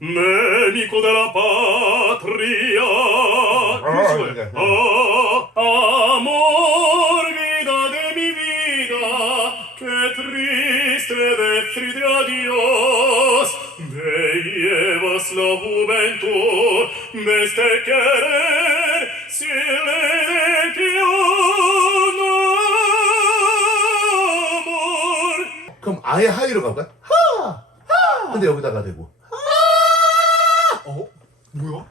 nemico della patria. Amor, vida de mi vida, que triste decir adiós. Me llevas la juventud de este querer, si le dejo amor. 그럼 아예 하이로 가볼까요? 하! 하! 근데 여기다가 대고 뭐야?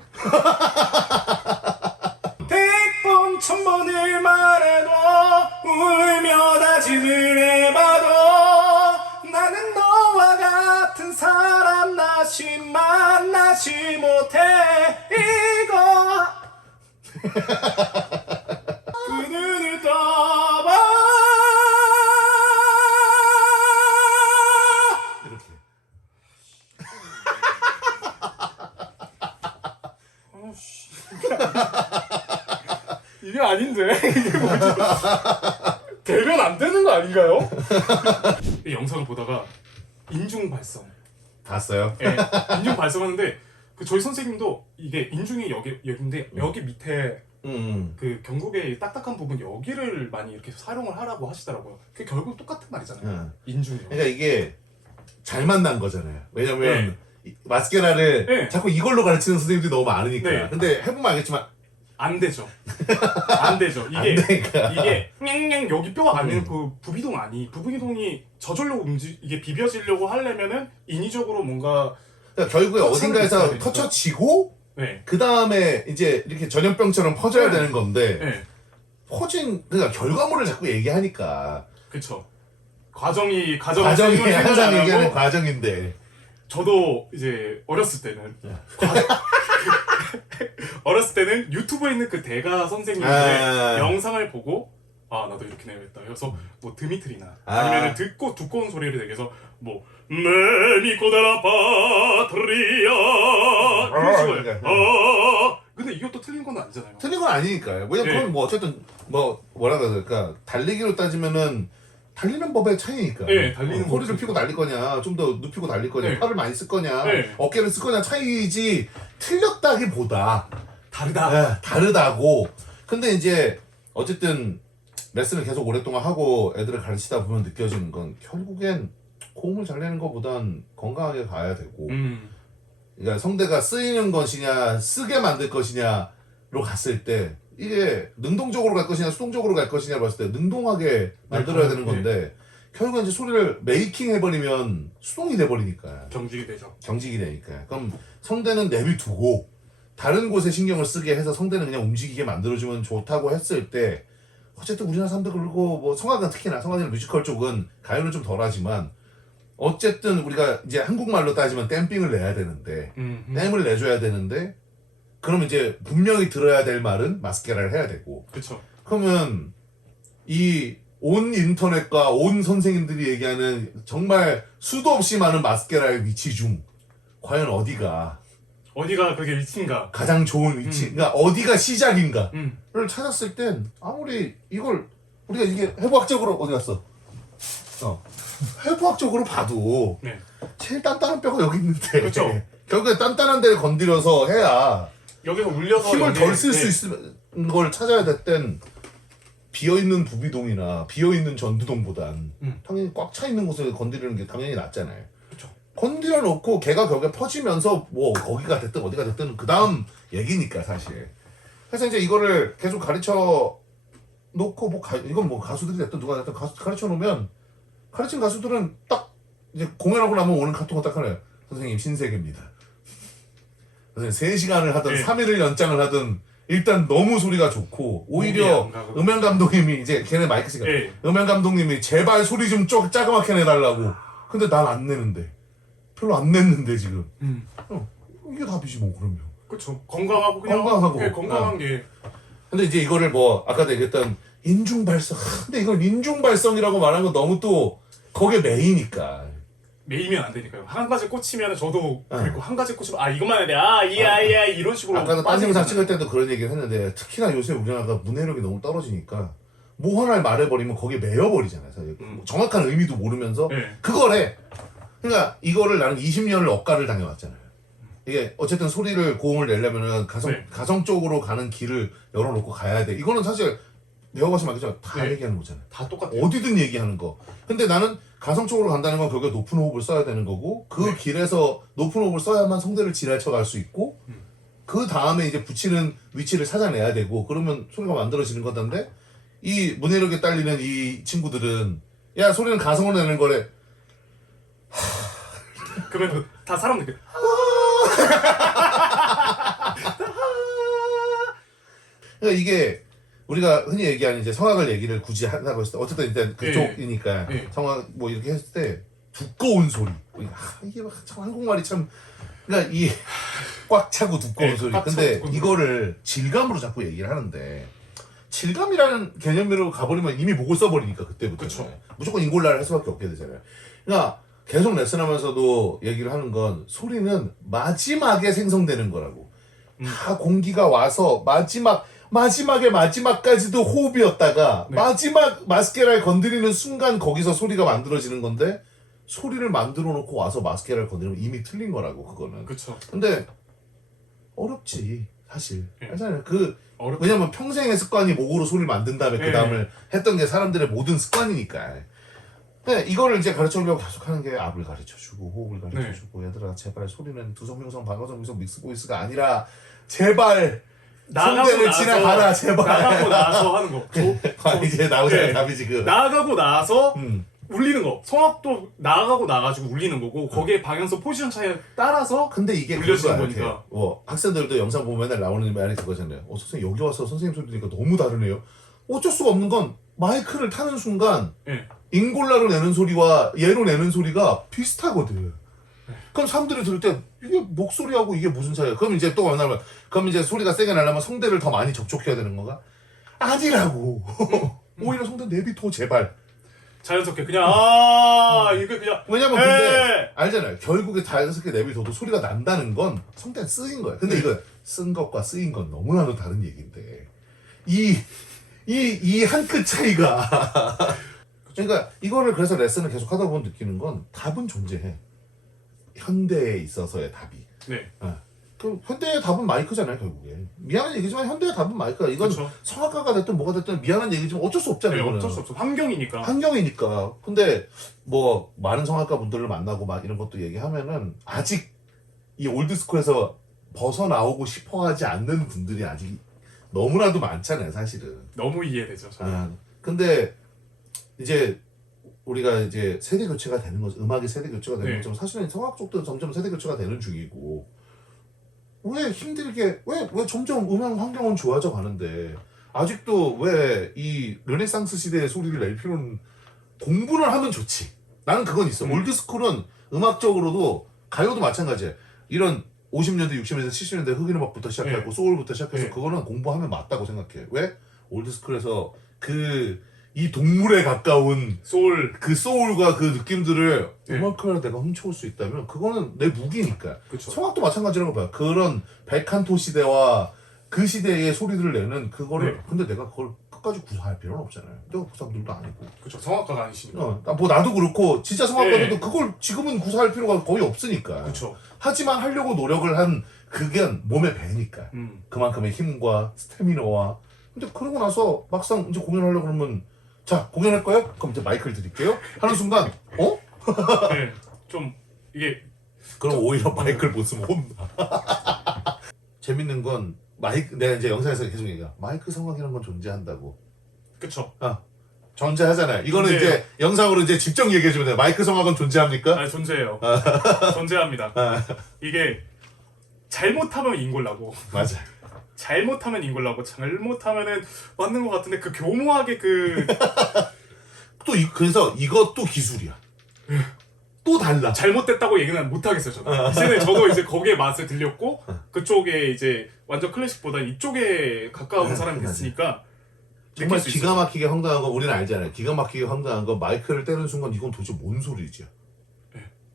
100번 1000번을 말해도 울며 다짐을 해봐도 나는 너와 같은 사람 다시 만나지 못해 이거 그 눈을 떠봐 이렇게. 이게 아닌데? 이게 뭐지? 대면 안 되는 거 아닌가요? 이 영상을 보다가 인중 발성. 봤어요? 예, 인중 발성하는데 그 저희 선생님도 이게 인중이 여기인데 여기 밑에 그 경국의 딱딱한 부분 여기를 많이 이렇게 사용을 하라고 하시더라고요. 그게 결국 똑같은 말이잖아요. 인중이요. 그러니까 이게 잘 만난 거잖아요. 왜냐면 마스케라를 자꾸 이걸로 가르치는 선생님들이 너무 많으니까. 근데 해보면 알겠지만 안 되죠. 안 되죠. 이게 이게 냥냥 여기 뼈가 아니면 그 부비동이 저절로 이게 비벼지려고 하려면은 인위적으로 뭔가 그러니까 결국에 어딘가에서 터쳐지고 그 다음에 이제 이렇게 전염병처럼 퍼져야 되는 건데 그러니까 결과물을 자꾸 얘기하니까 그쵸. 과정이 항상 얘기하는 과정인데 저도 이제 어렸을 때는 유튜브에 있는 그 대가 선생님의 영상을 보고 나도 이렇게 내야겠다. 그래서 뭐 드미트리나 아니면 듣고 두꺼운 소리를 내게서 뭐 nemico della patria 이런 식으로 근데 이것도 틀린 건 아니잖아요. 틀린 건 아니니까요. 왜냐면 그건 뭐 어쨌든 뭐라 그럴까 달리기로 따지면은 달리는 법의 차이니까. 달리는 허리를 펴고 달릴 거냐, 좀 더 눕히고 달릴 거냐, 팔을 많이 쓸 거냐, 네. 어깨를 쓸 거냐 차이지 틀렸다기보다 다르다. 다르다고. 근데 이제 어쨌든 레슨을 계속 오랫동안 하고 애들을 가르치다 보면 느껴지는 건 결국엔 고음을 잘 내는 것보단 건강하게 가야 되고 그러니까 성대가 쓰이는 것이냐 쓰게 만들 것이냐로 갔을 때 이게 능동적으로 갈 것이냐 수동적으로 갈 것이냐 봤을 때 능동하게 만들어야 되는 건데 결국엔 이제 소리를 메이킹 해버리면 수동이 돼버리니까 경직이 되니까 그럼 성대는 내비두고 다른 곳에 신경을 쓰게 해서 성대는 그냥 움직이게 만들어주면 좋다고 했을 때 어쨌든 우리나라 사람들 그리고 뭐 성악은 특히나 성악이나 뮤지컬 쪽은 가요는 좀 덜하지만 어쨌든 우리가 이제 한국말로 따지면 댐핑을 내야 되는데 댐을 내줘야 되는데 그러면 이제 분명히 들어야 될 말은 마스케라를 해야 되고 그쵸. 그러면 이 온 인터넷과 온 선생님들이 얘기하는 정말 수도 없이 많은 마스케라의 위치 중 과연 어디가 그게 위치인가 가장 좋은 위치 그러니까 어디가 시작인가를 찾았을 땐 아무리 이걸 우리가 이게 해부학적으로 어디 갔어? 해부학적으로 봐도 제일 단단한 뼈가 여기 있는데 그쵸. 결국에 단단한 데를 건드려서 해야 여기서 울려서 힘을 덜 쓸 수 있는 걸 찾아야 될 땐 비어있는 부비동이나 비어있는 전두동보단 당연히 꽉 차 있는 곳을 건드리는 게 당연히 낫잖아요. 그쵸. 건드려 놓고 걔가 결국에 퍼지면서 뭐 거기가 됐든 어디가 됐든 그 다음 얘기니까 사실. 그래서 이제 이거를 계속 가르쳐 놓고 이건 뭐 가수들이 됐든 누가 됐든 가르쳐 놓으면 가르친 가수들은 딱 이제 공연하고 나면 오는 카톡은 딱 하나요. 선생님 신세계입니다. 선생님 3시간을 하든 3일을 연장을 하든 일단 너무 소리가 좋고 오히려 음향 감독님이 이제 걔네 마이크 쓰니까 음향 감독님이 제발 소리 좀 짜그맣게 내달라고. 근데 난 안 내는데 별로 안 냈는데 지금 이게 답이지 뭐 그러면. 그쵸. 건강하고 그냥 건강한 게. 근데 이제 이거를 뭐 아까도 얘기했던 인중발성. 근데 이걸 인중발성이라고 말한 건 너무 또 거기에 메이니까. 메이면 안 되니까요. 한 가지 꽂히면 저도 그리고 한 가지 꽂히면 이것만 해야 돼. 이런 식으로. 아까도 딴 영상 찍을 때도 그런 얘기를 했는데 특히나 요새 우리나라가 문해력이 너무 떨어지니까 뭐 하나를 말해버리면 거기에 매여버리잖아요. 정확한 의미도 모르면서 그거래. 그러니까 이거를 나는 20년을 억가를 당해왔잖아요. 이게 어쨌든 소리를 고음을 내려면은 가성 쪽으로 가는 길을 열어놓고 가야 돼. 이거는 사실 배워가시면 알겠지만 다 얘기하는 거잖아요. 다 똑같아요. 어디든 얘기하는 거. 근데 나는 가성 쪽으로 간다는 건 결국에 높은 호흡을 써야 되는 거고 그 길에서 높은 호흡을 써야만 성대를 지랄쳐 갈 수 있고 그 다음에 이제 붙이는 위치를 찾아내야 되고 그러면 소리가 만들어지는 건데 이 문해력에 딸리는 이 친구들은 야 소리는 가성으로 내는 거래. 그러면 다 사람들 그러니까 이게 우리가 흔히 얘기하는 이제 성악을 얘기를 굳이 한다고 했을 때 어쨌든 일단 그쪽이니까 성악 뭐 이렇게 했을 때 두꺼운 소리 이게 참 한국말이 참 그러니까 이 꽉 차고 두꺼운 소리 근데 이거를 질감으로 자꾸 얘기를 하는데 질감이라는 개념으로 가버리면 이미 목을 써버리니까 그때부터 무조건 인골라를 할 수밖에 없게 되잖아요. 그러니까 계속 레슨하면서도 얘기를 하는 건 소리는 마지막에 생성되는 거라고. 다 공기가 와서 마지막까지도 호흡이었다가 마지막 마스케라를 건드리는 순간 거기서 소리가 만들어지는 건데 소리를 만들어 놓고 와서 마스케라를 건드리면 이미 틀린 거라고 그거는. 그쵸. 근데 어렵지 사실. 알잖아요. 어렵죠. 왜냐면 평생의 습관이 목으로 소리를 만든 다음에 그 다음을 했던 게 사람들의 모든 습관이니까. 네, 이거를 이제 가르쳐주려고 계속 하는 게 압을 가르쳐주고 호흡을 가르쳐주고 얘들아 제발 소리는 두성명성 반화성명성 믹스보이스가 아니라 제발 성대를 지나가라 제발. 나가고 나서 하는 거. 이제 나오잖아요 답이 지금. 나가고 나서 울리는 거. 성악도 나가고 나가지고 울리는 거고 거기에 방향성 포지션 차이에 따라서 근데 이게 울려지는 거니까. 학생들도 영상 보면 맨날 나오는 말이 그거잖아요. 선생님 여기 와서 선생님 소리 들으니까 너무 다르네요. 어쩔 수가 없는 건 마이크를 타는 순간 잉골라로 내는 소리와 얘로 내는 소리가 비슷하거든. 그럼 사람들이 들을 때 이게 목소리하고 이게 무슨 차이야? 그럼 이제 또 만나면 그럼 이제 소리가 세게 나려면 성대를 더 많이 접촉해야 되는 건가? 아니라고. 오히려 성대 내비둬 제발. 자연스럽게 그냥 이거 그냥 왜냐면 근데 알잖아요. 결국에 자연스럽게 내비둬도 소리가 난다는 건 성대가 쓰인 거야. 근데 이거 쓴 것과 쓰인 건 너무나도 다른 얘기인데 이 한 끗 차이가 그러니까 이거를 그래서 레슨을 계속 하다 보면 느끼는 건 답은 존재해. 현대에 있어서의 답이. 그 현대의 답은 마이크잖아요 결국에. 미안한 얘기지만 현대의 답은 마이크야. 이건 성악가가 됐든 뭐가 됐든 미안한 얘기지만 어쩔 수 없잖아요. 어쩔 수 없어. 환경이니까. 근데 뭐 많은 성악가 분들을 만나고 막 이런 것도 얘기하면은 아직 이 올드스쿨에서 벗어나오고 싶어하지 않는 분들이 아직 너무나도 많잖아요 사실은. 너무 이해되죠. 근데 이제 우리가 이제 세대 교체가 되는 거죠. 음악이 세대 교체가 되는 것처럼 사실은 성악 쪽도 점점 세대 교체가 되는 중이고 왜 힘들게 왜 점점 음악 환경은 좋아져 가는데 아직도 왜 이 르네상스 시대의 소리를 낼 필요는 공부를 하면 좋지. 나는 그건 있어. 올드스쿨은 음악적으로도 가요도 마찬가지야. 이런 50년대, 60년대, 70년대 흑인 음악부터 시작하고 소울부터 시작해서 그거는 공부하면 맞다고 생각해. 왜? 올드스쿨에서 이 동물에 가까운 그 소울과 그 느낌들을 음악을 내가 훔쳐올 수 있다면 그거는 내 무기니까. 성악도 마찬가지라고 봐요. 그런 벨칸토 시대와 그 시대의 소리들을 내는 그거를 근데 내가 그걸 끝까지 구사할 필요는 없잖아요. 내가 그 사람들도 아니고. 그쵸. 성악가가 아니시니까. 뭐 나도 그렇고 진짜 성악가들도 그걸 지금은 구사할 필요가 거의 없으니까. 그쵸. 하지만 하려고 노력을 한 그게 몸에 배니까. 그만큼의 힘과 스태미너와. 근데 그러고 나서 막상 이제 공연하려고 그러면 자 공연할 거예요? 그럼 이제 마이크를 드릴게요. 하는 순간 좀 이게 그럼 오히려 마이크를 못 쓰면 혼나. 재밌는 건 내가 이제 영상에서 계속 얘기해. 마이크 성악이라는 건 존재한다고. 그쵸. 존재하잖아요. 이거는 존재해요. 이제 영상으로 이제 직접 얘기해주면 돼요. 마이크 성악은 존재합니까? 존재해요. 존재합니다. 이게 잘못하면 인골라고. 맞아. 잘못하면 인골라고. 잘못하면은 맞는 것 같은데 그 교모하게 그래서 이것도 기술이야. 또 달라. 잘못됐다고 얘기는 못 하겠어요, 저는. 이제는 저도 이제 거기에 맛을 들렸고 그쪽에 이제 완전 클래식보다 이쪽에 가까운 사람이 됐으니까 정말 기가 막히게 황당한 건 우리는 알잖아요. 기가 막히게 황당한 건 마이크를 떼는 순간 이건 도대체 뭔 소리지?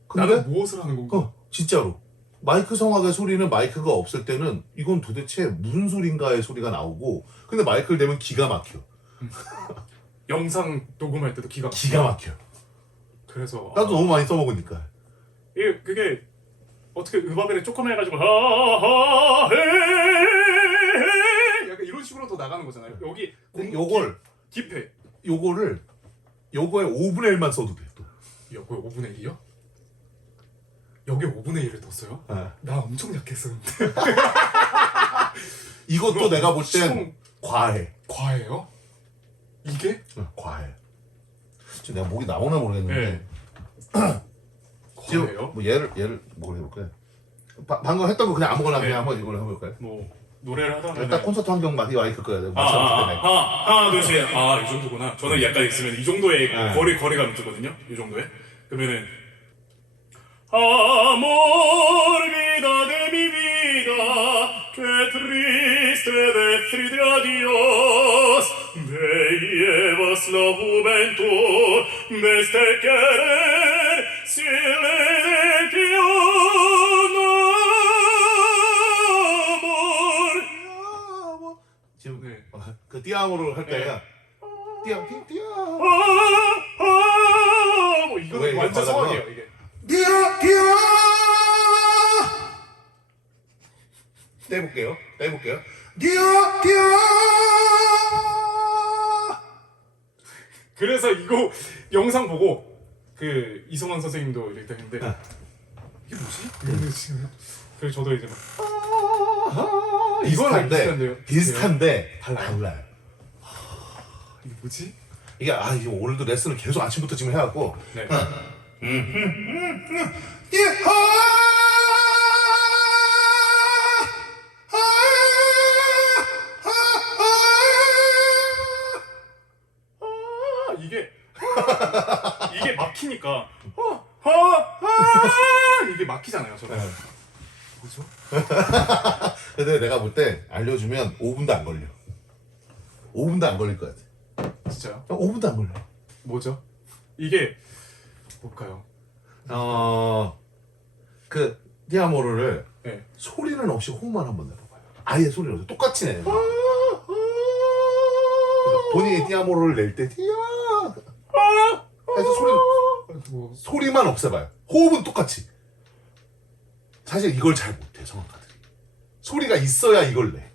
근데 나는 무엇을 하는 건가? 진짜로 마이크 성악의 소리는 마이크가 없을 때는 이건 도대체 무슨 소린가의 소리가 나오고 근데 마이크를 대면 기가 막혀. 영상 녹음할 때도 기가 막혀. 그래서 나도 너무 많이 써먹으니까. 그게 어떻게 음악을 조금 해가지고 하하 헤 약간 이런 식으로 더 나가는 거잖아요. 여기 요걸 딥해. 요거를 요거의 5분의 1만 써도 돼 또. 여기에 5분의 1이요? 여기에 5분의 1을 뒀어요? 네. 나 엄청 약했었는데. 이것도 내가 볼 땐 과해. 과해요? 이게? 과해. 지금 내가 목이 나오나 모르겠는데. 과해요? 뭐 예를 뭘 해볼까요? 방금 했던 거 그냥 아무거나 네. 그냥 한번 이걸 해볼까요? 뭐 노래를 하다가 딱 콘서트 환경 막 마이크 꺼야 돼. 하나 둘 셋. 아, 이 정도구나. 저는 약간 있으면 이 정도의 네. 거리감이 있거든요. 이 정도에. 그러면은 Amor, vida de mi vida, qué triste decir adiós. Me llevas la juventud de este querer sin le que amor. 지금 네. 그 띠아모로 할 때가 띠아 뭐 이거 왜 이거 완전 받아요? 성악이에요 이게. 띠아 떼볼게요. 띠아 그래서 이거 영상 보고 그 이성환 선생님도 이렇게 했는데 이게 뭐지? 그래서 저도 이제 막 이거랑 비슷한데 달라요? 이게 뭐지? 이게 이게 오늘도 레슨을 계속 아침부터 지금 해갖고 네. 이게 막히니까 이게 막히잖아요. 저는. 네. 뭐죠? 근데 내가 볼 때 알려주면 5분도 안 걸려. 5분도 안 걸릴 것 같아. 진짜요? 5분도 안 걸려. 뭐죠? 이게 뭘까요? 그 디아모르를 네. 소리는 없이 호흡만 한번 내봐봐요. 아예 소리는 없이 똑같이 내요. 그러니까 본인이 디아모르를 낼 때 디아 해서 소리만 없애봐요. 호흡은 똑같이. 사실 이걸 잘 못해 성악가들이. 소리가 있어야 이걸 내.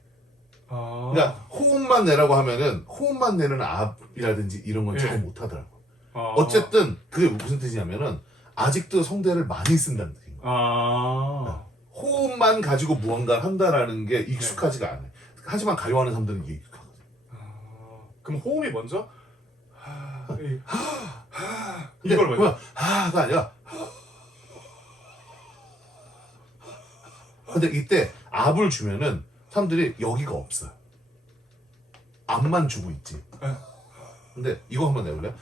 그러니까 호흡만 내라고 하면은 호흡만 내는 압이라든지 이런 건 잘 네. 못하더라고. 어쨌든 그게 무슨 뜻이냐면은 아직도 성대를 많이 쓴다는 뜻인 거야. 호흡만 가지고 무언가를 한다라는 게 익숙하지가 않아. 하지만 가요하는 사람들은 이게 익숙하거든. 그럼 호흡이 먼저? 근데 이걸 먼저? 하가 아니라 근데 이때 압을 주면은 사람들이 여기가 없어요. 압만 주고 있지. 근데 이거 한번 내볼래요?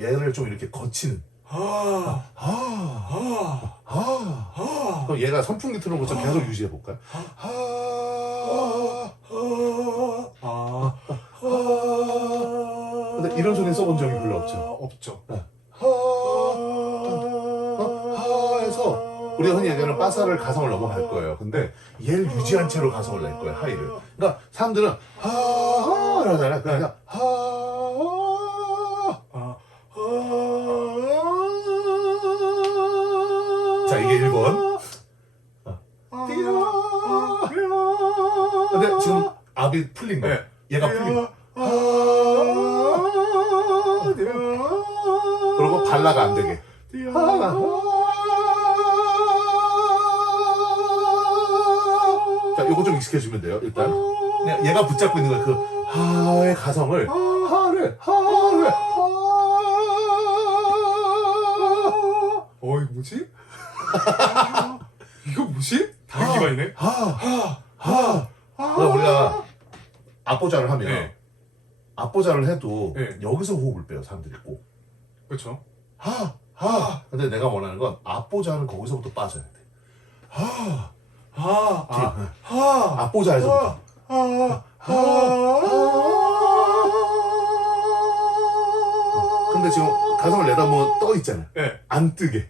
얘를 좀 이렇게 거치는. 그럼 얘가 선풍기 틀는 것처럼 계속 유지해 볼까요? 근데 이런 소리 써본 적이 별로 없죠. 없죠. 해서 우리가 흔히 얘기하는 바사를 가성을 넘어갈 거예요. 근데 얘를 유지한 채로 가성을 낼 거예요. 하이를. 그러니까 사람들은 하하라잖아요. 그러니까 자, 이게 1번. 근데 지금 압이 풀린 거야. 얘가 풀린 거야. 그리고 발라가 안 되게. 자, 요거 좀 익숙해지면 돼요. 일단 그냥 얘가 붙잡고 있는 거야. 그 하의 가성을 하를. 이거 뭐지? 이거 뭐지? 다기반이네. 그러니까 우리가 앞보자를 하면 네. 앞보자를 해도 네. 여기서 호흡을 빼요. 사람들이 꼭. 그렇죠. 근데 내가 원하는 건 앞보자는 거기서부터 빠져야 돼. 앞보자에서부터. 근데 지금 가성을 내다 보면 떠 있잖아요. 네. 안 뜨게.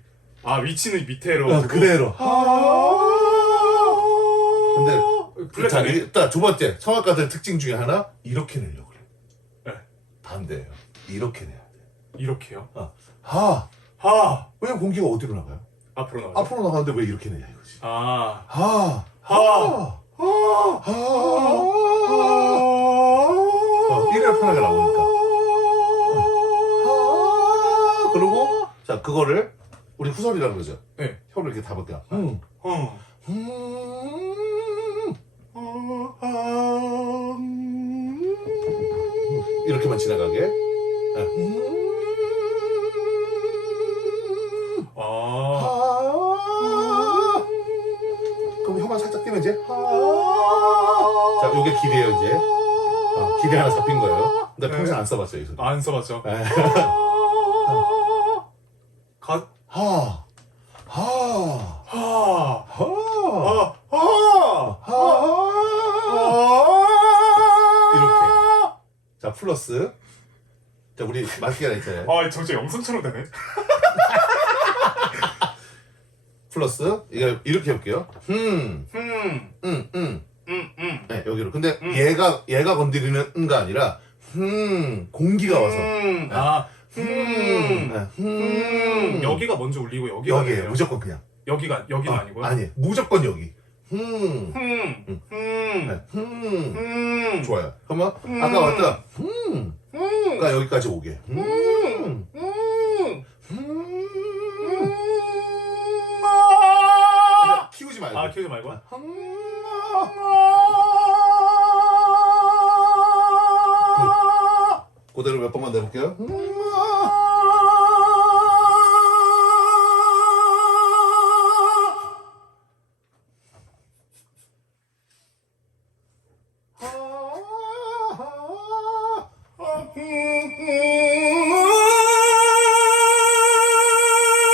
위치는 밑에로. 그대로. 근데 자, 플랫하게. 일단 두 번째 성악가들 특징 중에 하나 이렇게 내려고 그래. 네. 반대예요. 이렇게 내야 돼. 이렇게요. 하. 왜냐면 공기가 어디로 나가요? 앞으로 나가죠. 앞으로 나가는데 왜 이렇게 내냐 이거지. 아. 하. 하. 이래야 편하게 나오니까. 그리고 자 그거를 우리 후설이라 그러죠. 네. 혀를 이렇게 다볼게요. 이렇게만 지나가게. 그럼 혀만 살짝 띄면 이제 자 요게 길이에요 이제. 길이 하나 잡힌 거예요. 근데 평생 안 써봤어요 이 소리. 안 써봤죠. 가. 하. 하. 하. 하. 이렇게. 자 플러스. 자 우리 말기가 있잖아요. 진짜 영상처럼 되네. 플러스 이거 이렇게 해볼게요. 네 여기로. 근데 얘가 건드리는 가 아니라 공기가 와서. 여기가 먼저 울리고 여기가 여기에요. 아니에요. 무조건 그냥. 여기가 아니고요. 아니 무조건 여기. 좋아요. 그러면 아까 왔다. 가 여기까지 오게. 키우지 말고. 키우지 말고. 그대로 몇 번만 내볼게요.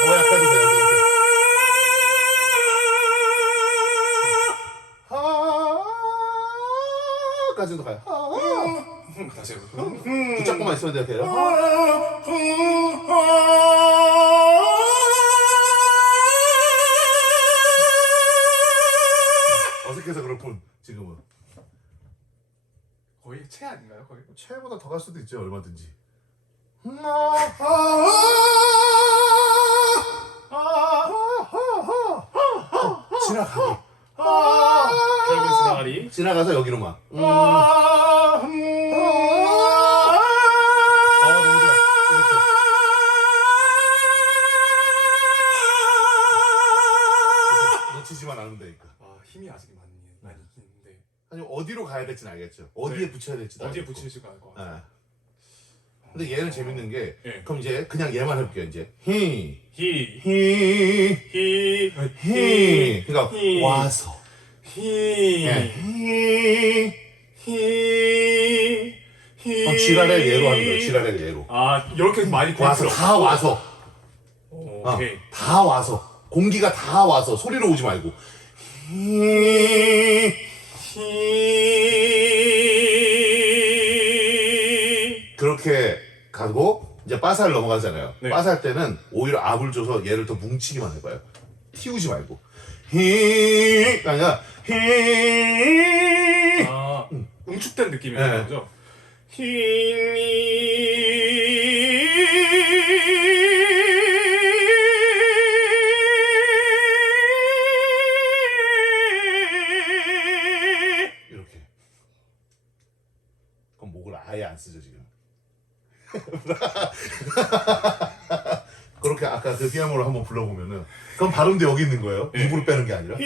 약간 좀 돼요. 까지도 가요. 다시 해볼까요? 붙잡고만 있으면 돼요. 어색해서 그렇군 지금은. 거의 채 아닌가요? 거의? 최애보다 더 갈 수도 있죠 얼마든지. 지나가기. 결국 지나가리. 지나가서 여기로만. 너무 좋아. 이렇게. 놓치지만 않으면 되니까. 힘이 아직 많이 있는데 아니 어디로 가야 될지는 알겠죠. 어디에 붙여야 될지도 어디에 알겠고. 붙일지가 알 것 같아요. 네. 근데 얘는 재밌는 게 네. 그럼 이제 그냥 얘만 해볼게요 이제. 히. 그러니까 히. 와서. 네. 쥐라를 얘로 하는 거예요. 쥐라를 얘로. 이렇게 많이 와서 다 와서. 오케이. 다 와서. 공기가 다 와서 소리로 오지 말고. 그렇게 가고 이제 빠살 넘어가잖아요. 네. 빠살 때는 오히려 압을 줘서 얘를 더 뭉치기만 해봐요. 튀우지 말고. 아니야. 응축된 느낌이 네. 나는 거죠? 이렇게. 그럼 목을 아예 안 쓰죠 지금. 그렇게 아까 그 피아노를 한번 불러보면은 그럼 발음도 여기 있는 거예요. 네. 입으로 빼는 게 아니라.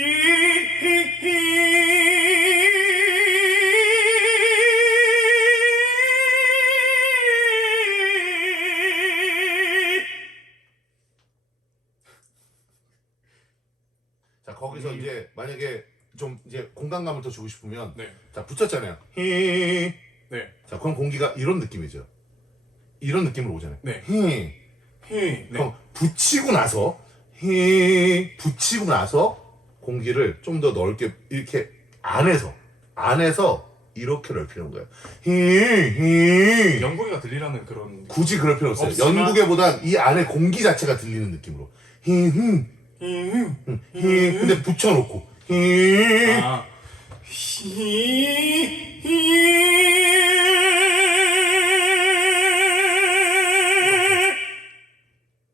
자 거기서 이제 만약에 좀 이제 공간감을 더 주고 싶으면 네. 자 붙였잖아요. 네. 자 그럼 공기가 이런 느낌이죠. 이런 느낌으로 오잖아요. 네. 네. 네. 그럼 붙이고 나서 공기를 좀 더 넓게 이렇게 안에서 이렇게 넓히는 거예요. 연구기가 들리라는 그런 굳이 그럴 필요 없어요. 없지만- 연구계보단 이 안에 공기 자체가 들리는 느낌으로. 근데 붙여놓고.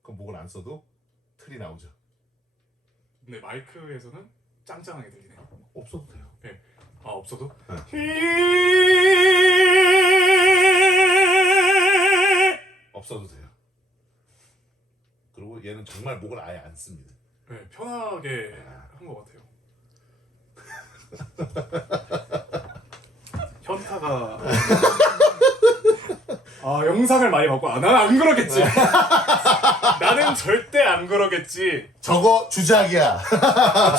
그럼 목을 안 써. 없어도 틀이 나오죠. 근데 마이크에서는 짱짱하게 들리네요. 없어도 돼요. 네. 아 없어도? 네. 없어도 돼요. 그리고 얘는 정말 목을 아예 안 씁니다. 네, 편하게 한 것 같아요. 현타가 영상을 많이 봤고 나는 안 그러겠지. 나는 절대 안 그러겠지. 저거 주작이야.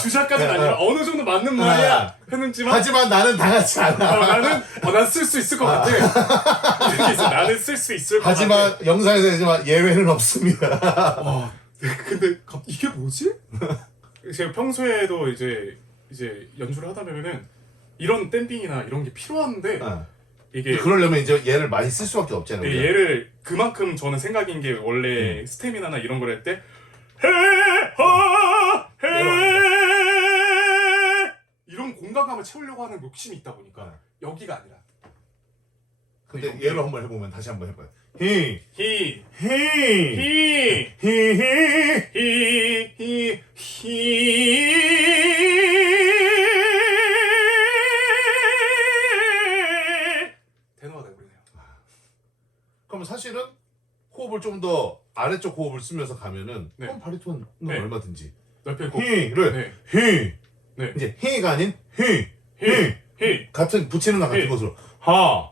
주작까지는 아니라 어느 정도 맞는 말이야 했는지만 하지만 나는 당하지 않아. 나는 난 쓸 수 있을 것 같아. 이렇게 있어. 나는 쓸 수 있을 것 같아. 하지만 영상에서 하지만 예외는 없습니다. 근데 이게 뭐지? 제가 평소에도 이제 연주를 하다 보면은 이런 댐핑이나 이런 게 필요한데 이게 그러려면 이제 얘를 많이 쓸 수밖에 없잖아요. 우리가. 얘를 그만큼 저는 생각인 게 원래 스태미나나 이런 걸 할 때 이런 공간감을 채우려고 하는 욕심이 있다 보니까 여기가 아니라. 근데 얘로 한번 해보면 다시 한번 해봐요. 히 테너가 돼버리네요. 그럼 사실은 호흡을 좀 더 아래쪽 호흡을 쓰면서 가면은 네. 그럼 바리톤은 네. 얼마든지 넓혀고 히를 네. 이제 히가 아닌 히 같은 붙이는 것 같은 히. 것으로 하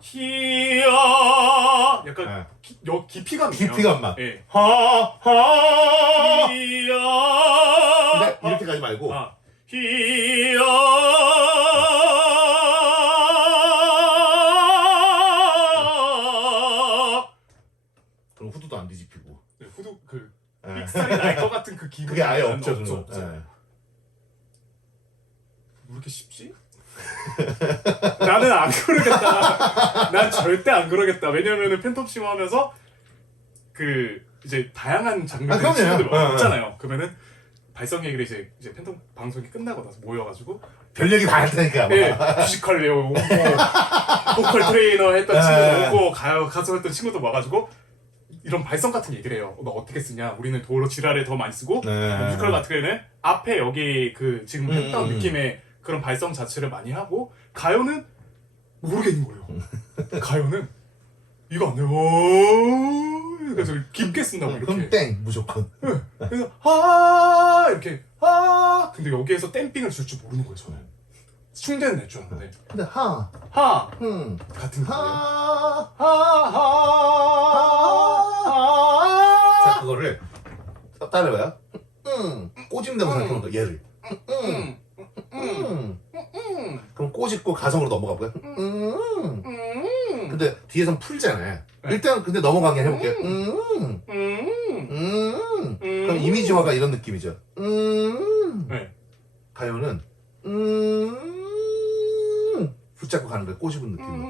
히야 약간 네. 깊이감 깊이감만 네. 하 히야 근데 이렇게 가지 말고 히야 그럼 후두도 안 뒤집히고 네, 후두 삑살이 날 것 같은 그 기분 그게 아예 없죠. 없죠. 네. 왜 이렇게 쉽지? 나는 안 그러겠다. 난 절대 안 그러겠다. 왜냐면은 팬텀싱어 하면서 이제 다양한 장르의 그럼요. 친구들 네. 있잖아요. 그러면은 발성 얘기를 이제 팬텀 방송이 끝나고 나서 모여가지고 별 얘기 다 했다니까. 네, 뮤지컬 배우 오고 보컬 트레이너 했던 친구도 오고 가수 했던 친구도 와가지고 이런 발성 같은 얘기를 해요. 너 어떻게 쓰냐? 우리는 도로 지랄을 더 많이 쓰고 뮤지컬 같은 경우에는 앞에 여기 지금 했던 느낌의 그런 발성 자체를 많이 하고 가요는 모르겠는 거예요. 가요는 이거 안 돼요. 그래서 깊게 쓴다고 이렇게. 그럼 땡 무조건. 그래서 이렇게 근데 여기에서 댐핑을 줄 줄 모르는 거예요. 저는 충대는 낼 줄 아는데 근데 같은 거예요. 자 그거를 따라해봐요. 꼬집는다고 생각하는 거 얘를. 그럼 꼬집고 가성으로 넘어가 보요. 근데 뒤에선 풀잖아요. 일단 근데 넘어가게 해볼게요. 그럼 이미지화가 이런 느낌이죠. 네. 가요는 붙잡고 가는 거예요. 꼬집은 느낌으로.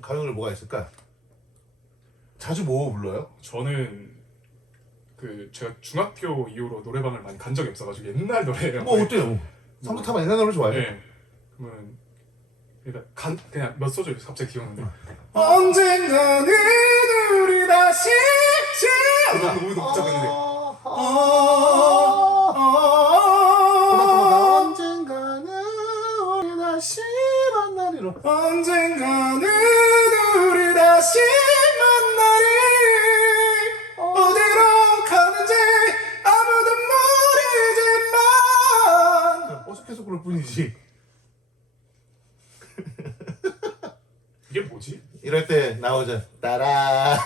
가요를 뭐가 있을까? 자주 뭐 불러요? 저는 제가 중학교 이후로 노래방을 많이 간 적이 없어가지고 옛날 노래를 뭐 어때요? 삼부타만 옛날 노래 좋아해요? 네. 그러면 그냥 몇 소절 갑자기 기억나는데 언젠가는 우리 다시 너무 복잡했는데 언젠가는 우리 다시 만나리로 언젠가는 우리 다시 만나리 어디로 가는지 아무도 모르지만 어색해서 그럴 뿐이지. 이게 뭐지? 이럴 때 나오죠. 따란.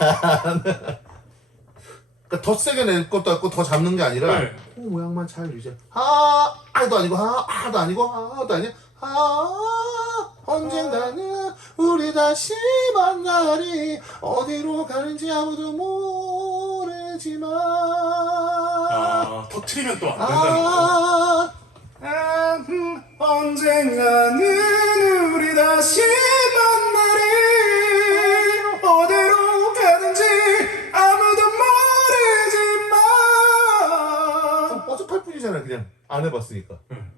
그러니까 더 세게 낼 것도 없고 더 잡는 게 아니라 네. 모양만 잘 유지. 하도 아니고 하도 아니고 하도 아니고 언젠가는 우리 다시 만나리 어디로 가는지 아무도 모르지만 터트리면 또 안 된다는 거 언젠가는 우리 다시 만나리 어디로 가든지 아무도 모르지만 뻐쩍할 뿐이잖아 그냥 안 해봤으니까. 응.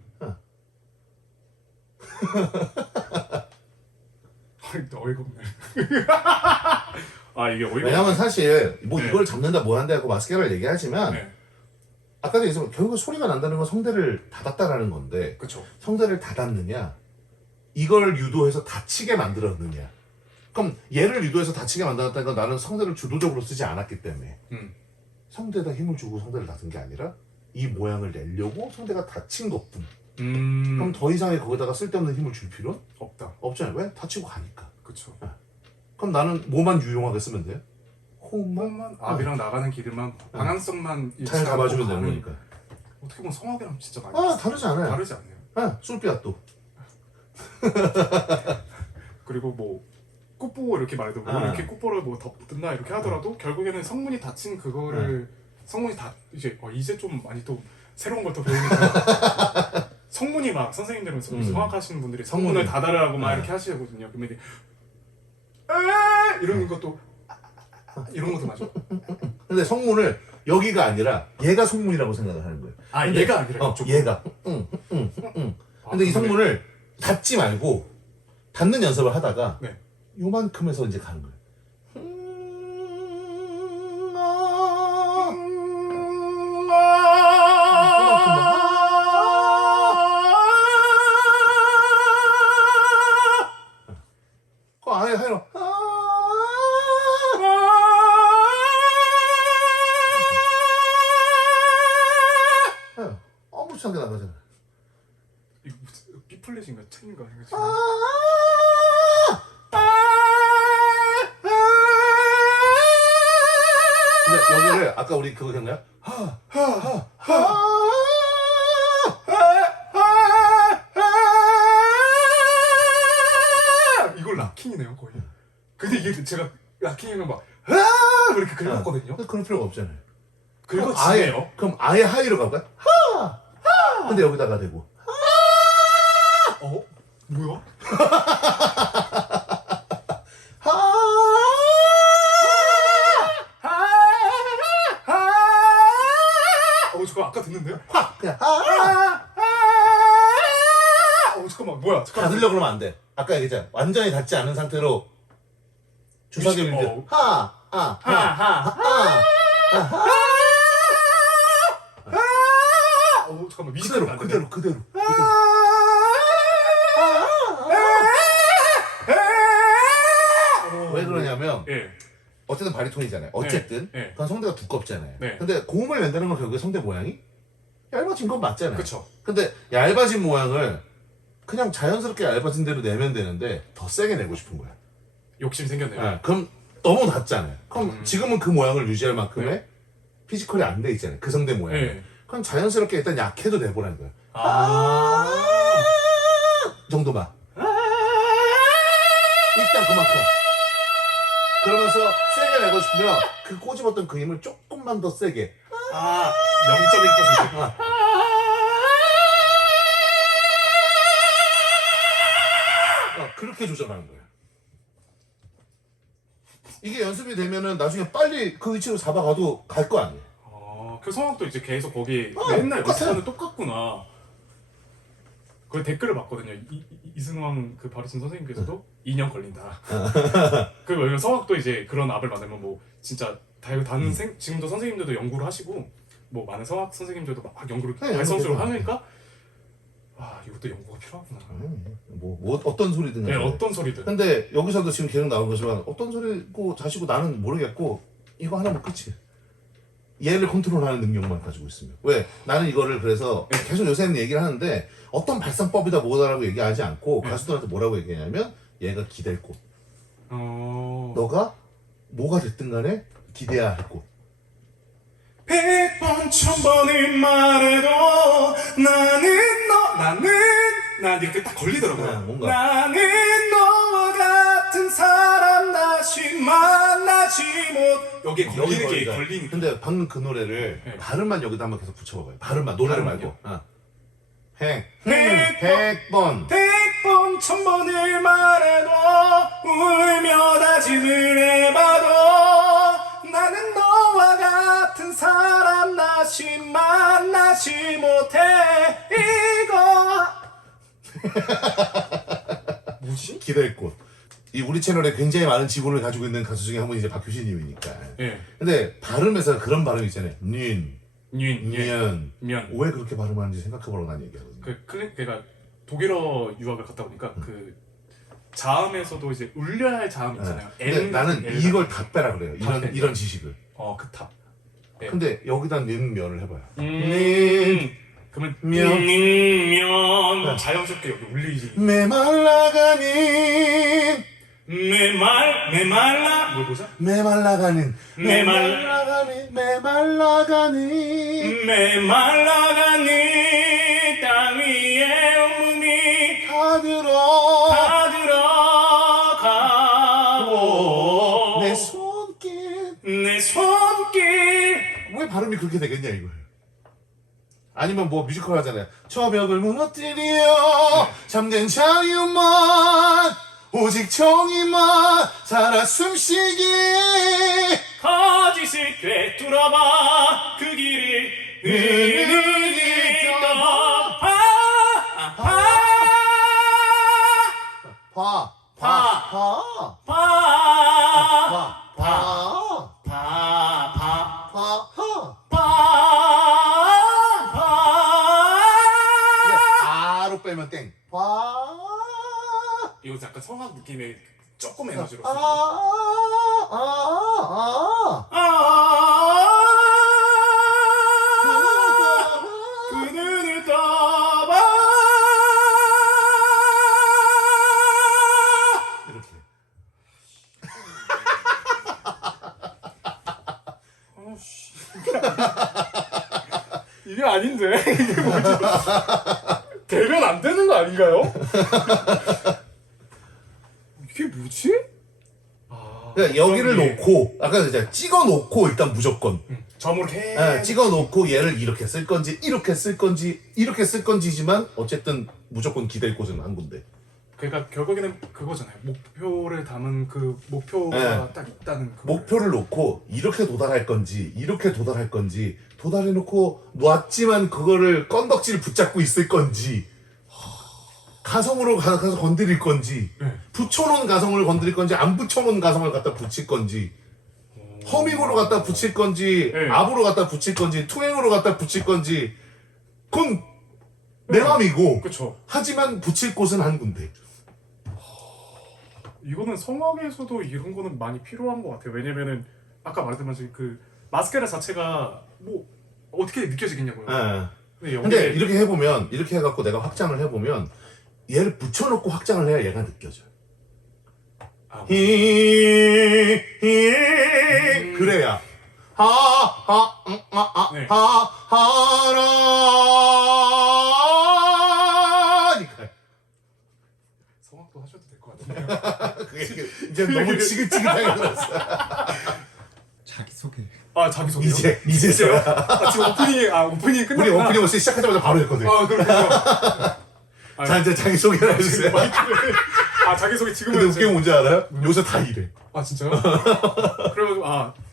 어이가 없네. 아 이게 어이가 왜냐면 사실 뭐 네. 이걸 잡는다 뭐 한다 하고 마스케라를 얘기하지만 네. 아까도 얘기했지만 결국 소리가 난다는 건 성대를 닫았다라는 건데 그쵸. 성대를 닫았느냐 이걸 유도해서 다치게 만들었느냐. 그럼 얘를 유도해서 다치게 만들었다는 건 나는 성대를 주도적으로 쓰지 않았기 때문에 성대에다 힘을 주고 성대를 닫은 게 아니라 이 모양을 내려고 성대가 다친 것뿐. 그럼 더 이상의 거기다가 쓸데없는 힘을 줄 필요는 없다. 없잖아요. 왜? 다치고 가니까. 그쵸. 그럼 나는 뭐만 유용하게 쓰면 돼요? 호흡만? 앞이랑 나가는 길만 방향성만 잘 잡아주면 일치하고 되는 거니까. 어떻게 보면 성악이랑 진짜 많이 다르지 않아요. 다르지 않네요. 술비앗도. 그리고 뭐 꾹보 이렇게 말해도 뭐 이렇게 꾹보를 뭐 덮든다 이렇게 하더라도 결국에는 성문이 닫힌 그거를 성문이 다 이제 좀 많이 또 새로운 걸 또 배우니까 성문이 막 선생님들은 성악하시는 분들이 성문을 닫아라고 막 이렇게 하시거든요. 그러면 이게 이러는 것도 이런 것도 맞아. 근데 성문을 여기가 아니라 얘가 성문이라고 생각을 하는 거예요. 근데, 얘가 아니라 이쪽. 얘가. 근데 이 성문을 닫지 말고 닫는 연습을 하다가 네. 요만큼에서 이제 가는 거예요. 아예 하여. 아무렇지 않게 나가잖아. 이거 B플랫인가 책인가 이거 지금. 근데 여기를 아까 우리 그거 했나요? 이걸 락킹이네요 거의. 근데 이게 제가 락킹이면 막 이렇게 긁었거든요. 그럴 필요가 없잖아요. 그리고 아예 그럼 아예 하이로 갈까요? 근데 여기다가 대고. 뭐야? 잠깐 아까 듣는데요? 그냥 잠깐만 뭐야? 잠깐만. 닫으려고 그러면 안 돼. 아까 얘기했잖아. 완전히 닫지 않은 상태로 주사기 밀듯 잠깐만 그대로. 왜 그러냐면 어쨌든 바리톤이잖아요. 어쨌든 그건 성대가 두껍잖아요. 근데 고음을 낸다는 건 결국에 성대 모양이 얇아진 건 맞잖아요. 그쵸. 근데 얇아진 모양을 그냥 자연스럽게 얇아진 대로 내면 되는데 더 세게 내고 싶은 거야. 욕심 생겼네요. 그럼 너무 닿잖아요. 그럼 지금은 그 모양을 유지할 만큼의 피지컬이 안 돼 있잖아요. 그 성대 모양. 그럼 자연스럽게 일단 약해도 내보라는 거예요. 정도만. 일단 그만큼. 그러면서 세게 내고 싶으면 그 꼬집었던 그 힘을 조금만 더 세게. 0.1%. 그렇게 조절하는 거예요. 이게 연습이 되면은 나중에 빨리 그 위치로 잡아가도 갈 거 아니에요. 그 성악도 이제 계속 거기 맨날 연습하는 똑같구나. 그 댓글을 봤거든요. 이승왕 그 바리톤 선생님께서도 2년 걸린다. 그 왜냐면 성악도 이제 그런 압을 만들면 뭐 진짜 다른 지금도 선생님들도 연구를 하시고 뭐 많은 성악 선생님들도 막 연구를 발성적으로 하니까 이것도 연구가 필요하구나. 뭐 어떤 소리든. 네, 어떤 소리든. 근데 여기서도 지금 계속 나오는 거지만 어떤 소리고 자시고 나는 모르겠고 이거 하나면 끝이에요. 얘를 컨트롤하는 능력만 가지고 있으면. 왜? 나는 이거를 그래서 계속 요새는 얘기를 하는데 어떤 발성법이다 뭐다라고 얘기하지 않고 가수들한테 뭐라고 얘기하냐면 얘가 기댈 곳. 너가 뭐가 됐든 간에 기대야 할 곳. 100번 1000번을 말해도 난 이렇게 딱 걸리더라고요. 뭔가. 나는 너와 같은 사람 다시 만나지 못. 여기에 걸리는 게 걸리니까. 근데 방금 그 노래를 발음만 여기다 한번 계속 붙여봐봐요. 발음만 노래를 발음만요? 말고. 백번 100번 1000번을 말해도 울며 다짐을 해봐도 나는 너와 같은 사람 다시 만나지 못해 이거 뭐지? 기도의 꽃. 이 우리 채널에 굉장히 많은 지분을 가지고 있는 가수 중에 한 분이 이제 박효신님이니까. 예. 근데 발음에서 그런 발음 있잖아요. 닌, 면. 왜 그렇게 발음하는지 생각해보라고 난 얘기하거든요. 그러니까 독일어 유학을 갔다 보니까 그 자음에서도 이제 울려야 할 자음 있잖아요. 근데 나는 L 이걸 다 빼라 그래요. 다 빼. 이런 지식을. 그 탑. 네. 근데 여기다 면을 해봐요. 그러면 면. 면 자연스럽게 여기 울리지. 메말라가닌 메말라 뭘 보자? 메말라가닌 메말라가닌 메말라가닌 땅 위에 온몸이 다 들어 다 들어가고 내 손길. 내 손길 왜 발음이 그렇게 되겠냐 이거예요. 아니면 뭐 뮤지컬 하잖아요. 저 벽을 무너뜨려 잠든 자유만 오직 정의만 살아 숨쉬기. 거짓을 꿰뚫어봐 그 길을 흐르게 떠봐 아로 빼면 땡. 이거 약간 성악 느낌의 조금 에너지로 그 눈을 떠봐 이렇게. 이게 아닌데 이게 뭐지? 대변 안 되는 거 아닌가요? 이게 뭐지? 그러니까 여기를 놓고 아까 이제 찍어 놓고 일단 무조건 점으로 계속 찍어 놓고 얘를 이렇게 쓸 건지 이렇게 쓸 건지 이렇게 쓸 건지지만 어쨌든 무조건 기댈 곳은 한 군데. 그러니까 결국에는 그거잖아요. 목표를 담은 그 목표가 딱 있다는 그 목표를 놓고 이렇게 도달할 건지 이렇게 도달할 건지 도달해 놓고 놨지만 그거를 건덕지를 붙잡고 있을 건지 가성으로 가서 건드릴 건지 붙여놓은 가성을 건드릴 건지 안 붙여놓은 가성을 갖다 붙일 건지 허밍으로 갖다 붙일 건지 압으로 갖다 붙일 건지 투행으로 갖다 붙일 건지 그건 내 맘이고 그쵸. 하지만 붙일 곳은 한 군데. 이거는 성악에서도 이런 거는 많이 필요한 것 같아요. 왜냐면은 아까 말했던 그 마스카라 자체가 뭐 어떻게 느껴지겠냐고요. 근데 이렇게 해보면 이렇게 해갖고 내가 확장을 해보면 얘를 붙여놓고 확장을 해야 얘가 느껴져요. 그래야 하라니까. 성악도 하셔도 될 것 같아요. 그게 이제 너무 지긋지긋하게 들었어. 자기소개. 자기소개요? 이제서야. 지금 오프닝이 끝났구나. 우리 오프닝 없이 시작하자마자 바로 했거든. 그렇군요. 자 이제 자기 소개를 해주세요. 자기소개 지금 근데 해주세요. 웃긴 게 뭔지 알아요? 요새 다 이래. 진짜요? 그리고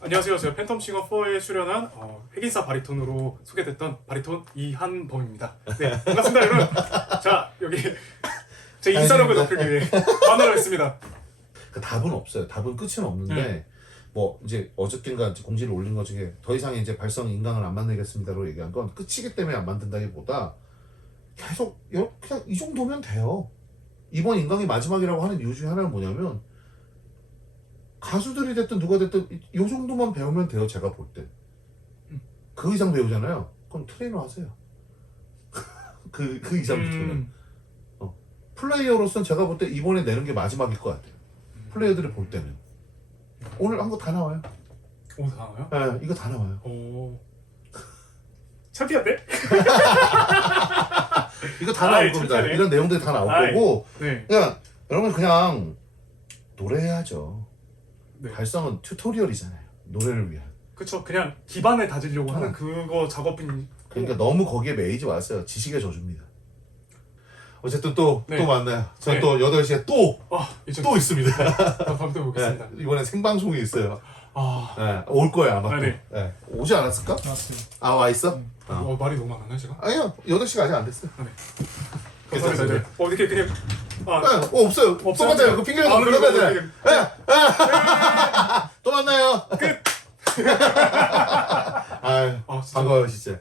안녕하세요. 제가 팬텀싱어 4에 출연한 핵인싸 바리톤으로 소개됐던 바리톤 이한범입니다. 네, 반갑습니다, 여러분. 자, 여기 제 인싸력을 높이기 위해 만나러 있습니다. 그 답은 없어요. 답은 끝은 없는데 뭐 이제 어저께인가 이제 공지를 올린 것 중에 더 이상 이제 발성 인강을 안 만들겠습니다로 얘기한 건 끝이기 때문에 안 만든다기보다 계속 그냥 이 정도면 돼요. 이번 인강이 마지막이라고 하는 이유 중에 하나는 뭐냐면 가수들이 됐든 누가 됐든 이 정도만 배우면 돼요. 제가 볼 때. 그 이상 배우잖아요. 그럼 트레이너 하세요. 그 이상부터는. 플레이어로서는 제가 볼 때 이번에 내는 게 마지막일 것 같아요. 플레이어들이 볼 때는. 오늘 한 거 다 나와요. 오, 다 나와요? 네, 이거 다 나와요. 창피한데? 이거 다 나올 겁니다. 창피하네. 이런 내용들이 다 나올 거고. 네. 그냥 여러분 그냥 노래해야죠. 네. 발성은 튜토리얼이잖아요. 노래를 위한. 그쵸. 그냥 기반을 다지려고 하는 그거 작업인. 그러니까 너무 거기에 매이지 마세요. 지식의 저주입니다. 어쨌든 또 네. 만나요. 전 네. 또 8시에 또 이제 있습니다. 밤새 보겠습니다. 네, 이번엔 생방송이 있어요. 아, 네, 올 거야 아마. 네, 네. 네. 오지 않았을까? 나왔어요. 아, 와 있어? 말이 너무 많았나요, 제가? 아니요, 8시가 아직 안 됐어요. 네. 괜찮습니다. 네. 이렇게 그냥 네, 없어요. 또 없어요? 만나요. 그 핑계를 아, 돌려야 그리고 돼. 또 만나요. 끝. 아유, 진짜. 반가워요 진짜.